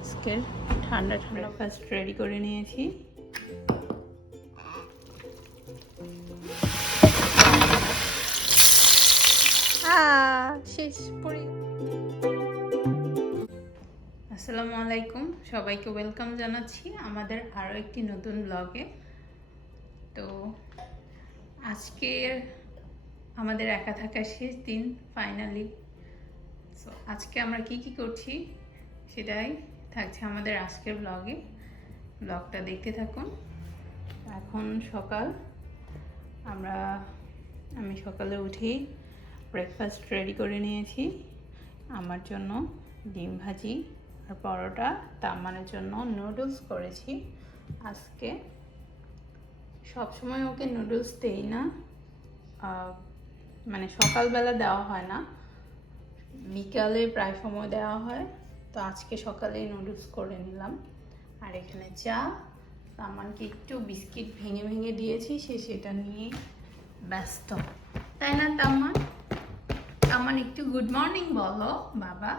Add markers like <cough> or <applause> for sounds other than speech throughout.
আজকের ঠান্ডা ঠান্ডা ফার্স্ট রেডি করে নিয়েছি। শেষ পড়ে। আসসালামু আলাইকুম সবাইকে ওয়েলকাম জানাচ্ছি আমাদের আরও একটি নতুন ব্লগে তো আজকে আমাদের একা থাকা শেষ দিন ফাইনালি আজকে আমরা কি কি করছি সেটাই থাকছে আমাদের আজকের ব্লগে ব্লগটা দেখতে থাকুন। এখন সকাল। আমরা, আমি সকালে উঠেই ব্রেকফাস্ট রেডি করে নিয়েছি। আমার জন্য ডিম ভাজি আর পরোটা, তামানের জন্য নুডলস করেছি। আজকে সবসময় ওকে নুডলস দেই না। মানে সকালবেলা দেওয়া হয় না। বিকালে প্রায় সময় দেওয়া হয়। তো আজকে সকালেই নুডলস করে নিলাম। আর এখানে চা তামানকে একটু বিস্কিট ভেঙে ভেঙে দিয়েছি, সে সেটা নিয়ে ব্যস্ত। তাই না তামান তামান একটু গুড মর্নিং বলো, বাবা।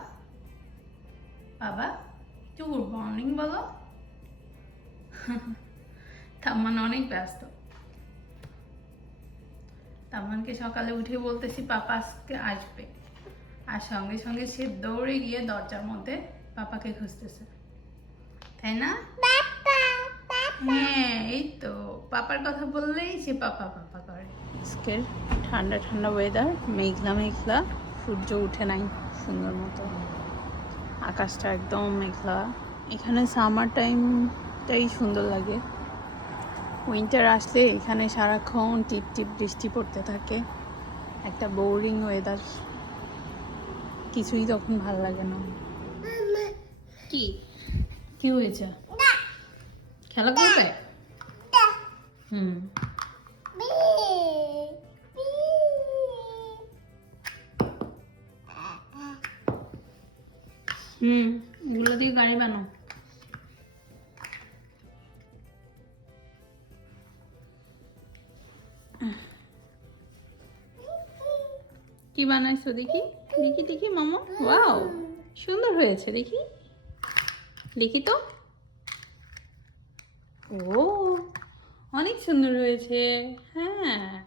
বাবা, একটু গুড মর্নিং বলো। তামান অনেক ব্যস্ত। তামানকে সকালে উঠে বলতেছি, পাপা, আজকে আসবে। আর সঙ্গে সঙ্গে সে দৌড়ে গিয়ে দরজার মধ্যে পাপাকে খুঁজতেছে। তাই না? হ্যাঁ এই তো। পাপার কথা বললেই সে পাপা পাপা করে। আজকের ঠান্ডা ঠান্ডা ওয়েদার মেঘলা মেঘলা সূর্য উঠে নাই সুন্দর মতো। আকাশটা একদম মেঘলা। এখানে সামার টাইমটাই সুন্দর লাগে। উইন্টার আসলে এখানে সারাক্ষণ টিপ টিপ বৃষ্টি পড়তে থাকে। একটা বোরিং ওয়েদার কিছুই তখন ভালো লাগে না। কি? কি হয়েছে? খেলা করবে? হুম। হুম এগুলো দিয়ে গাড়ি বানাও। কি বানাইছো দেখি? দেখি দেখি মামা। ওয়াও সুন্দর হয়েছে দেখি। দেখি তো। ও অনেক সুন্দর হয়েছে। হ্যাঁ।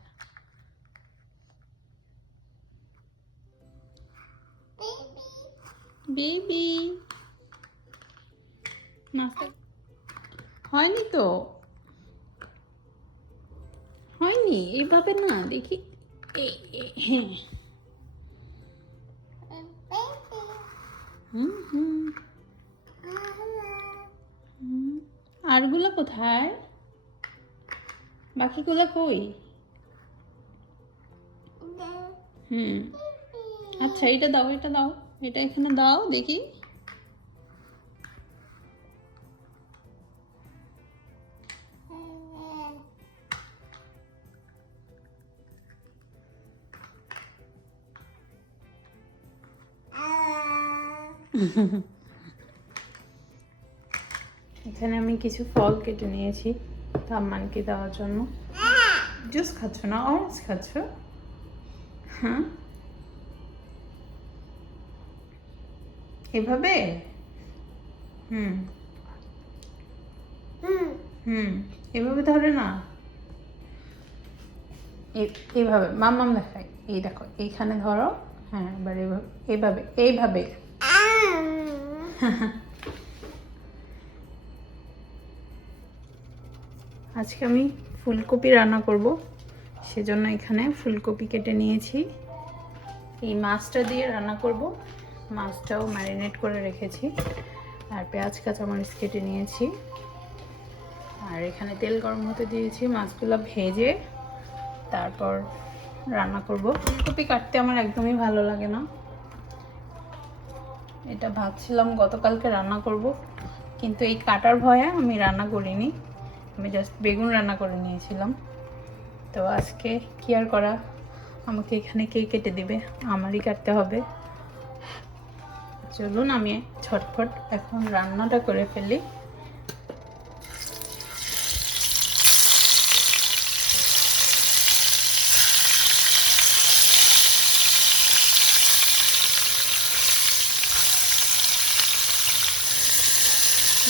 বেবি। নাস্তা হয়নি তো? হয়নি এইভাবে না দেখি। এ- এ- হ্যাঁ। আরগুলো কোথায় বাকিগুলো কই? হুম। আচ্ছা এটা দাও এটা দাও। এটা এখানে দাও দেখি। এখানে আমি কিছু ফল কেটে নিয়েছি তাম্মানকে দেওয়ার জন্য। জুস খাচ্ছ না? অরেঞ্জ খাচ্ছ? হ্যাঁ? এভাবে? হুম। হুম। এভাবে ধরে না? এ- এইভাবে মাম্মাম দেখাই। এই দেখো এইখানে ধরো। হ্যাঁ এবার এইভাবে এইভাবে এইভাবে। <laughs> আজকে আমি ফুলকপি রান্না করব। সেজন্য এখানে ফুলকপি কেটে নিয়েছি। এই মাছটা দিয়ে রান্না করব। মাছটাও ম্যারিনেট করে রেখেছি। আর পেঁয়াজ, কাঁচামরিচ কেটে নিয়েছি। আর এখানে তেল গরম হতে দিয়েছি। মাছগুলো ভেজে তারপর রান্না করব। ফুলকপি কাটতে আমার একদমই ভালো লাগে না। এটা ভাবছিলাম গতকালকে রান্না করব, কিন্তু এই কাটার ভয়ে আমি রান্না করিনি। আমি জাস্ট বেগুন রান্না করে নিয়েছিলাম। তো আজকে কি আর করা? আমাকে এখানে কে কেটে দিবে? আমারই কাটতে হবে। চলুন আমি ছটফট এখন রান্নাটা করে ফেলি।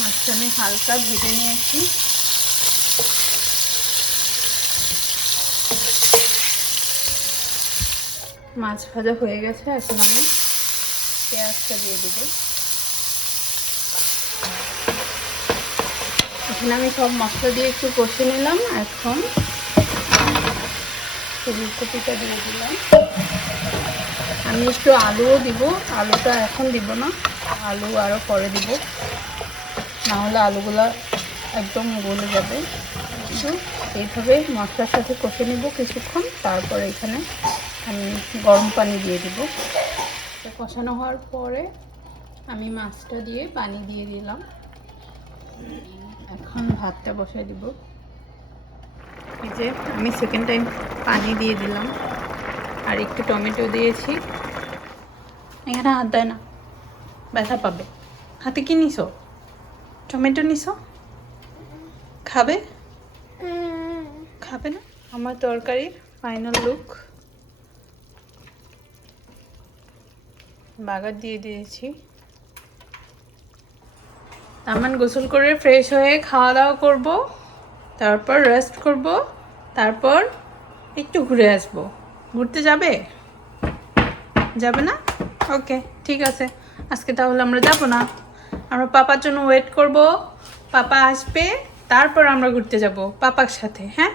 মাছটা আমি হালকা ভেজে নিয়েছি। মাছ ভাজা হয়ে গেছে, এখন আমি পেঁয়াজটা দিয়ে দেব। এখানে আমি সব মশলা দিয়ে একটু কষে নিলাম, এখন ফুলকপিটা দিয়ে দিলাম। আমি একটু আলুও দিব, আলুটা এখন দিব না, আলু আরও পরে দিব। না হলে আলুগুলা একদম গলে যাবে। একটু এইভাবে মশলার সাথে কষে নিব কিছুক্ষণ, তারপরে এখানে আমি গরম পানি দিয়ে দিব। কষানো হওয়ার পরে আমি মাছটা দিয়ে পানি দিয়ে দিলাম। এখন ভাতটা বসাই দিব। এই যে আমি সেকেন্ড টাইম পানি দিয়ে দিলাম। আর একটু টমেটো দিয়েছি। এখানে হাত দেয় না। ব্যথা পাবে। হাতে কি নিছো? টমেটো নিছো? খাবে? খাবে না? আমার তরকারির ফাইনাল লুক বাগার দিয়ে দিয়েছি। তারমান গোসল করে ফ্রেশ হয়ে খাওয়া দাওয়া করব, তারপর রেস্ট করব, তারপর একটু ঘুরে আসব। ঘুরতে যাবে? যাবে না? ওকে ঠিক আছে। আজকে তাহলে আমরা যাব না? আমরা পাপার জন্য ওয়েট করব। পাপা আসবে, তারপর আমরা ঘুরতে যাব পাপার সাথে হ্যাঁ?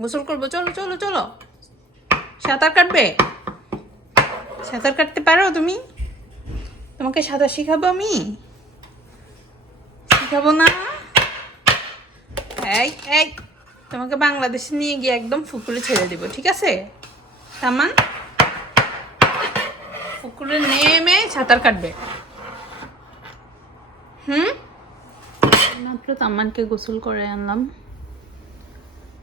গোসল করব, চলো চলো চলো। সাঁতার কাটবে? সাঁতার কাটতে পারো তুমি? তোমাকে সাঁতার শিখাবো আমি? শিখাবো না? এই এই, তোমাকে বাংলাদেশে নিয়ে গিয়ে একদম পুকুরে ছেড়ে দেবো, ঠিক আছে? তামান পুকুরে নেমে সাঁতার কাটবে। হুম? তাম্মানকে গোসল করে আনলাম।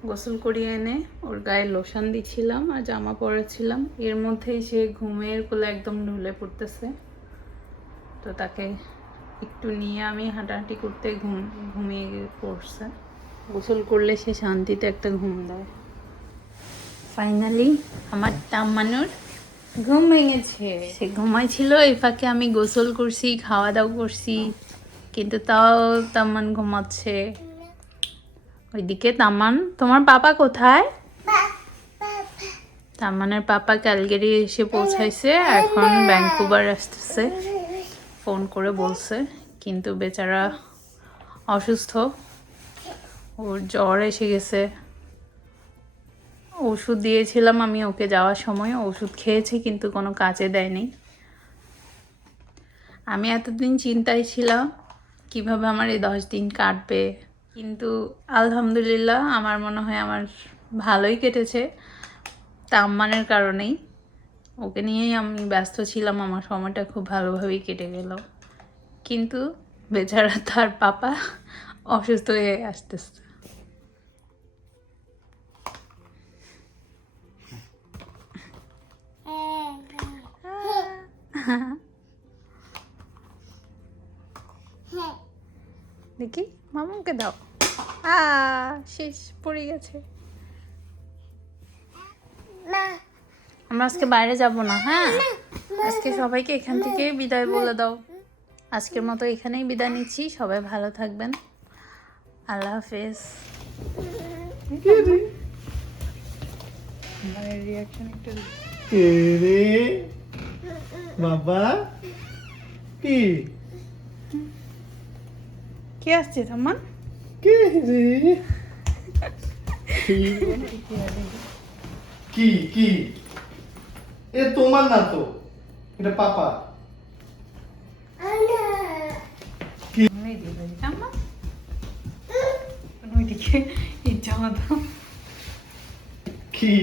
গোসল করিয়ে এনে ওর গায়ে লোশন দিছিলাম আর জামা পরেছিলাম। এর মধ্যেই সে ঘুমের কোলে একদম ঢুলে পড়তেছে। তো তাকে একটু নিয়ে আমি হাঁটাহাঁটি করতে ঘুম, ঘুমিয়ে পড়ছে। গোসল করলে সে শান্তিতে একটা ঘুম দেয়। ফাইনালি আমার তাম্মানুর ঘুম ভেঙেছে। সে ঘুমাইছিল, এই ফাঁকে আমি গোসল করছি খাওয়া দাওয়া করছি। কিন্তু তাও তামান ঘুমাচ্ছে। ওইদিকে তামান, তোমার পাপা কোথায়? তামানের পাপা ক্যালগেরি এসে পৌঁছাইছে, এখন ভ্যাঙ্কুভার আসতেছে। ফোন করে বলছে, কিন্তু বেচারা অসুস্থ। ওর জ্বর এসে গেছে। ওষুধ দিয়েছিলাম আমি ওকে যাওয়ার সময়, ওষুধ খেয়েছি কিন্তু কোনো কাজে দেয়নি। আমি এতদিন চিন্তায় ছিলাম কীভাবে আমার এই দশ দিন কাটবে। কিন্তু আলহামদুলিল্লাহ আমার মনে হয় আমার ভালোই কেটেছে তাম্মানের কারণেই। ওকে নিয়েই আমি ব্যস্ত ছিলাম, আমার সময়টা খুব ভালোভাবেই কেটে গেল কিন্তু বেচারা তার পাপা অসুস্থ হয়ে আসতেছে দেখি মামুকে দাও। আ শেষ পড়ে গেছে। আমরা আজকে বাইরে যাব না হ্যাঁ? আজকে সবাইকে এখান থেকে বিদায় বলে দাও। আজকের মতো এখানেই বিদায় নিচ্ছি। সবাই ভালো থাকবেন। আল্লাহ হাফেজ। কে বাবা কি? কে আসছে থাম্মান কে রে? কি? কি এ তোমার না তো। এটা পাপা। থাম্মান ওইদিকে ইচ্ছা মতো কি?